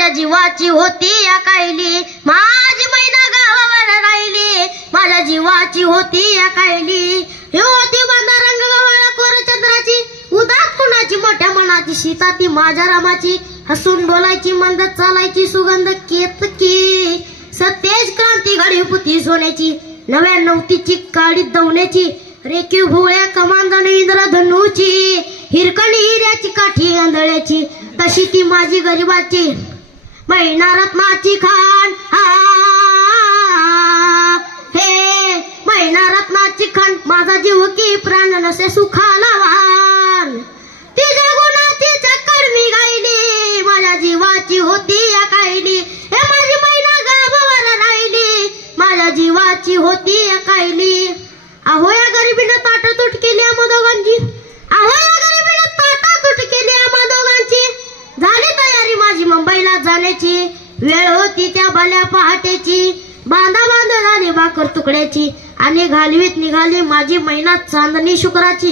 माझ्या जीवाची होती या कायली, माझी मैना गावावर राहिली, माझ्या जीवाची होती या कायली. हे होती बांधा रंग गव्हाळा कोर चंद्राची, उदास कुणाची मोठ्या मनाची, सीता ती माझ्या रामाची, हसून बोलायची मंद चालायची सुगंध केतकी. सतेज क्रांती घडी पुती सोन्याची, नव्या नवतीची काळी दवण्याची, रेखीव भोवळ्या कमांदन इंद्रधनुची, हिरकणी हिऱ्याची काठी आंधळ्याची, तशी ती माझी गरिबाची मैना रत्नाची खान. हे मैना रत्नाची खान, माझा जीव की प्राण नसे सुखाला वाहन, तिच्या गुणाची चक्कर मी गायली, माझ्या जीवाची होती या कायली. हे माझी मैना गावावर राहिली, माझ्या जीवाची होती या कायली. अहो या गरिबीनं ताटातूट केली आम्हा दोघांची, अहो या गरिबीनं ताटातूट केली आम्हा दोघांची. झाली तयारी माझी मुंबईला जाण्याची, वेळ होती त्या भल्या पहाटेची, बांधा बांधा झाली भाकर तुकड्याची, आणि घालवीत निघाली माझी मैना चांदणी शुक्राची.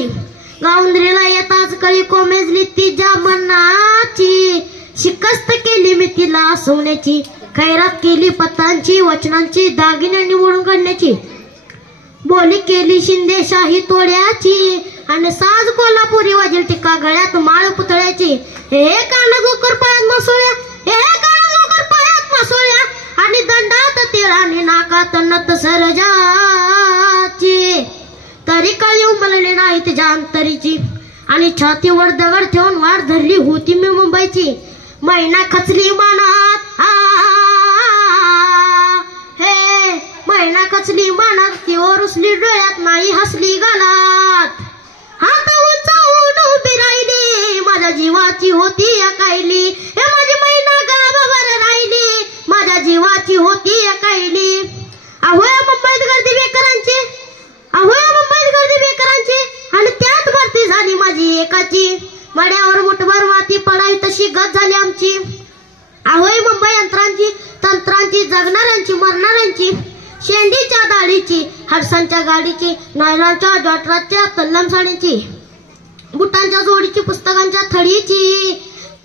गावंदरीला येताच कळी कोमेजली तिच्या मनाची, शिकस्त केली मी तिला सोन्याची, खैरात केली पत्तांची वचनांची, दागिने निवडून काढण्याची, बोली केली शिंदेशाही तोड्याची, आणि साज कोल्हापुरी वाजेल टिक्का गळ्यात माळ पुतळ्याची. हे कानगोकर पायात मासोळ्या, हे कानगोकर पायात मासोळ्या, आणि दंडात तिळाने नाकात नत सरजाची, तरी कळी उमलली नाही तिच्या अंतरीची, आणि छातीवर दगड ठेवून वाट धरली होती मी मुंबईची. मैना खचली मनात, हे मैना खचली मनात, तीवर रुसली डोळ्यात नाही हसली गालात, हात उंचावून उभी राहिली, माझ्या जीवाची होती या कायली. हे माझी मैना गावावर राहिली, माझ्या जीवाची होती या कायली. अहो या मुंबईत गर्दी बेकरांची, अहो या मुंबईत गर्दी बेकरांची, आणि त्यात भरती झाली माझी एकाची, मड्यावर मुठभर माती पडावी तशी गत झाली आमची. अहो मुंबई यंत्रांची तंत्रांची, जगणाऱ्यांची मरणाऱ्यांची, शेंडीच्या दाढीची, हडसांच्या गाडीची, नायलॉनच्या जॉटराच्या तल्लम साडीची, बुटांच्या जोडीची, पुस्तकांच्या थडीची,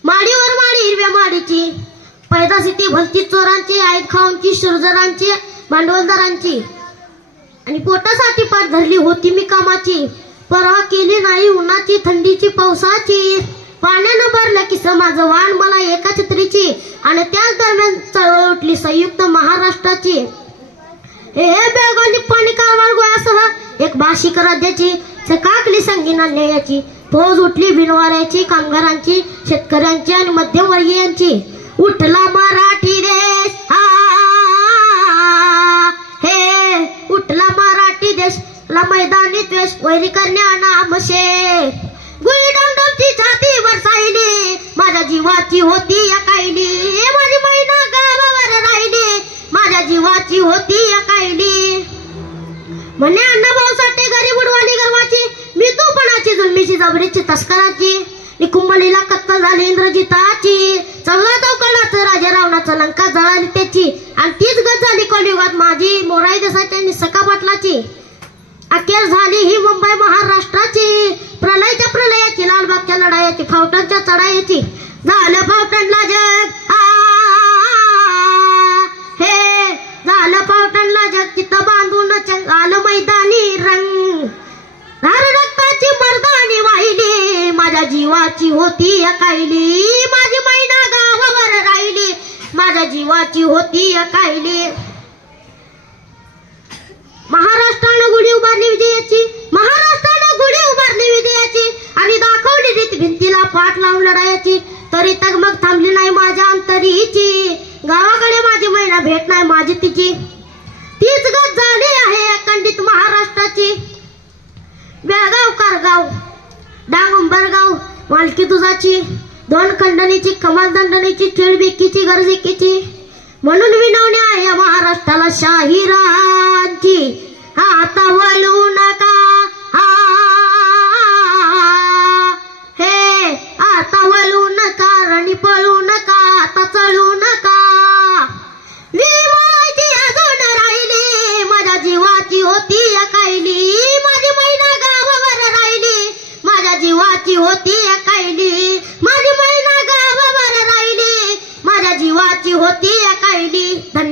माडीवर माडी हिरव्या माडीची, पैदासी ती भलती चोरांची, ऐक खाऊंची, शुरजरांची, भांडवलदारांची, आणि पोटासाठी पाठ धरली होती मी कामाची. परवा केली नाही उन्हाची थंडीची पावसाची, पाण्यानं भरलं की माझं वाण मला एका छत्रीची, आणि त्याच दरम्यान चळवळ उठली संयुक्त महाराष्ट्राची. हे बेगानी पाणी कारवार गोळ्यासह एक भाषिक राज्याची, चकाकली संगीन अन्यायाची, फौज उठली बिनवाऱ्याची, कामगारांची, शेतकऱ्यांची, आणि मध्यमवर्गीयांची. उठला मराठी देश, हे उठला मराठी देश, मैदानी द्वेष वैरी करण्या नामशे, गुळी डमडमची छातीवर सायली, माझ्या जीवाची होती या कायली. माझी मैना गावावर राहिली, माझ्या जीवाची होती या कायली. म्हणे अण्णाभाऊ साठे गरीब उडवाली गर्वाची, मी तूपणाची जुलमीची जबरीची तस्कराची, निकुंबलीला कत्तल झाली इंद्रजिताची, चौदा चौकणाचं राजा रावणाचं लंका जळाली त्याची, आणि तीच गत झाली कलियुगात माझी मोराई देसाची आणि सखा पाटलाची. अखेर झाली ही मुंबई महाराष्ट्राची, प्रलयच्या प्रलयाची, लालबागच्या लढायाची, फावटांच्या चढायाची, झालं फावटणला जग, हे झालं फावटणला जग, तिथं बांधून आलं मैदानी रंग, धार रक्ताची मर्दानी वाहिली, माझ्या जीवाची होती या कायली. माझी मैना गावावर राहिली, माझ्या जीवाची होती या कायली. महाराष्ट्रानं गुढी उभारली विजयाची, महाराष्ट्रानं गुढी उभारली विजयाची, आणि दाखवली रीत भिंतीला पाठ लावून लढायाची, तरी तगमग थांबली नाही माझ्या अंतरीची, गावाकडे माझी मैना भेट नाही माझी तिची, तीच गत झाली आहे अखंडित महाराष्ट्राची. बेळगाव कारगाव डांगंबरगाव मालकी तुझाची, दोन खंडणीची, कमाल दंडणीची, खेळबेकीची, गरजेकीची, म्हणून विनवणी आहे या महाराष्ट्राला शाहिरांची. आता वळू नका, हे आता वळू नका, रणी पळू नका, आता चळू नका, विमाची अजून राहिली, माझ्या जीवाची होती या कायली. माझी मैना गावावर राहिली, माझ्या जीवाची होती या कायली. माझी मैना गावावर राहिली, माझ्या जीवा होती अकायली. धन्यवाद.